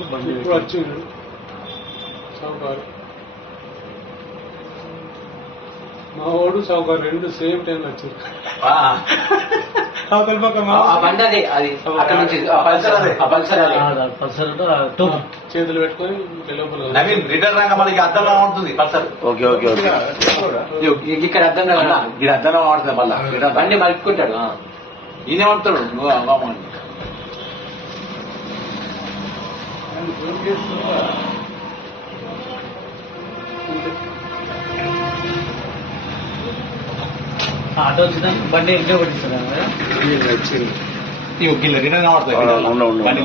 ఇప్పుడు వచ్చిండు సౌకారు మా వాడు సౌకారు రెండు సేమ్ టైం వచ్చారు. చేతులు పెట్టుకొని రిటర్న్ రంగా మనకి అర్థంగా ఉంటుంది పల్సర్. ఓకే ఓకే ఓకే ఇక్కడ అర్థంగా ఇది అర్థంగా వాడుతుంది. మళ్ళీ బండి మలుపుకుంటాడు ఈయనేమంటాడు నువ్వు మామూలు ఆటో వచ్చిన బండి ఎగ్జామ్ పట్టిస్తారా రిటర్న్ వాడుతుంది బండి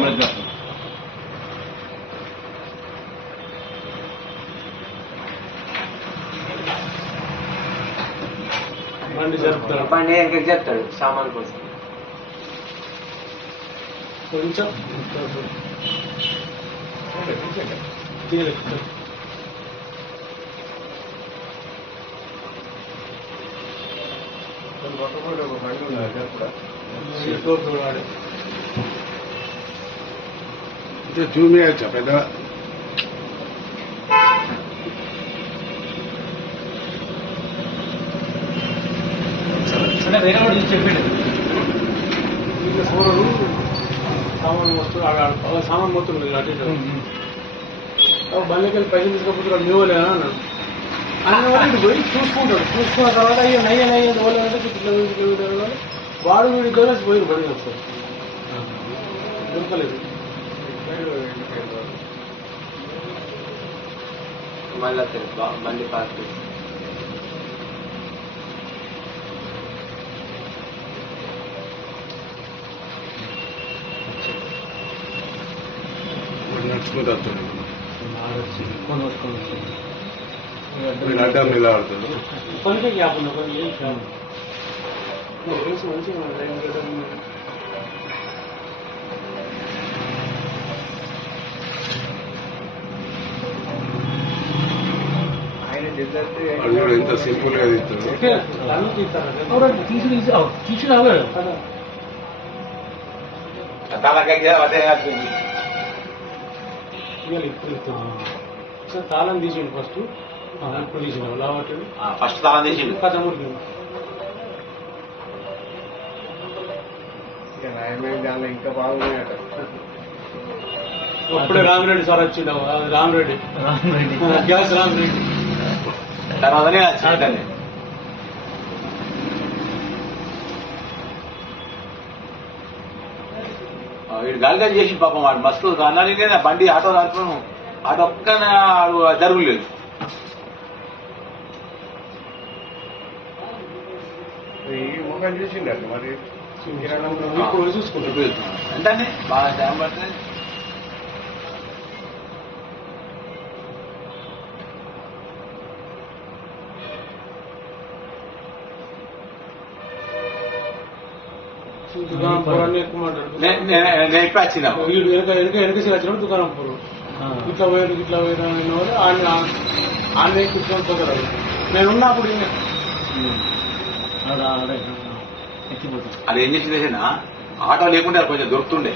బండి జరుపుతాడు. బండి ఎక్కడికి చెప్తాడు సామాన్ కోసం కొంచెం తీయలేదు. జూమ్ చేయొచ్చా పెద్దగా? అంటే వేరే వాడు చెప్పిండు సామాన్ మొత్తం సామాన్ మొత్తం అటు బండికి వెళ్ళి పైసలు తీసుకపోతున్నాడు మీ వాళ్ళే అన్నాడు. ఆయన వాళ్ళు పోయి చూసుకుంటాడు. చూసుకున్న తర్వాత అయ్యో నయ్యది వాళ్ళు అంటే వాడు వీడి కలిసి పోయి బండి వస్తారు. దొరకలేదు. మళ్ళీ బండి పార్క్ నడుచుకుంటూ వస్తాడు. మీరు అడ్డం మీద ఆడుతాడు. కొనికే గ్యాప్ ఉంది. కొన్ని మంచిగా అల్లుడు ఎంత సింపుల్ గా తీస్తాడు. తీసి రావాడు సార్ తాళం తీసిండు ఫస్ట్. ఇప్పుడు తీసిండు లావట్టు ఫస్ట్ తాళం తీసిండు కథమూరికి ఇంకా బాగున్నాయట. అప్పుడే రామిరెడ్డి సార్ వచ్చిండు. రామిరెడ్డి గ్యాస్ రామిరెడ్డి తర్వాతనే వీడు గాలిగా చేసి పాపం వాడు మస్తు అన్నాడు. బండి ఆటో రాత్రం ఆటో ఒక్క జరుగులేదు. ముఖం చూసిండ మరి ఇప్పుడు చూసుకుంటాడు. అంటే బాగా టైం పడుతుంది. దుకాణం పొరాన్ని ఎక్కువ మాట్లాడు. నేను ఇప్పుడు వచ్చినా వెనక వచ్చినప్పుడు దుకాణం పొరం ఇట్లా పోయారు అయిన వాళ్ళు ఆన్లైన్ కూర్చొని పోతారు. నేను ఉన్నప్పుడు అది ఏం చేసింది ఆటో లేకుంటే కొంచెం దొరుకుతుండే.